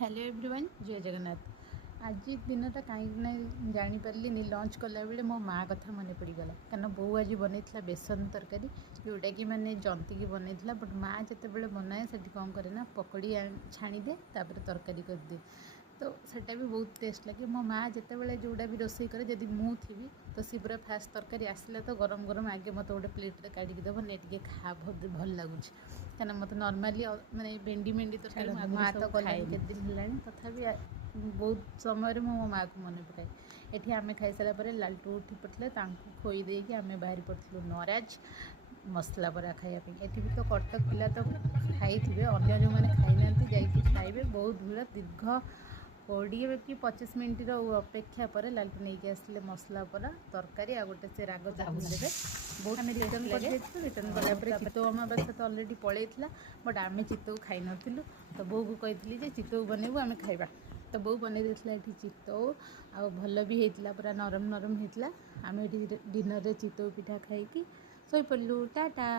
Hello everyone जय जगन्नाथ। आज दिनटा कहीं जापारे लंच कला बेले मो माँ कथा मन पड़गला कारण बो आज बनई बेसन तरकारी जोटा कि मैंने जंतिकी बनई बट माँ जिते बनाए से कौन करे ना पकड़ी छाणी दे तापर तरकारी कर दे तो सेटा भी बहुत टेस्ट लगे। मो माँ जिते बड़े जोड़ा भी रोसे करे जदि मु थी तो सी पूरा फास्ट तरकारी आसला तो गरम गरम आगे मत गोटे प्लेट रे काढ़ी देव नहीं टे खा भल लगुच क्या मत नर्माली मैंने भेंडी मेंढी तरकारी माँ तो कल के दिन है तथा बहुत समय मो माँ को मन पकाए। एठी आमे खाई सारा लालटू उठी पड़े खोई देकी आमे बाहरी पड़ू नराज मसला बरा खायापी। एठी भी तो कटक पिला तो खाई थे अन्य जो मैंने खाई ना जाइए खाइबे बहुत भीड़ दीर्घ 20 कि 25 मिनट अपेक्षा पर लालटू नहीं आसले मसला परा तरकारी आ गोटे से राग चाहू देवे बहुत आम रिटर्न कर रिटर्न कलापर चितौ अमावास्या तो अलरेडी पलैला बट आम चितौ खाई नु तो बो को कही चितौ बनैबू आम खाइबा तो बो बन देती चितौ आ भल भी होता पूरा नरम नरम होता आम डिनर चितौ पिठा खाई शोपड़ू टाटा।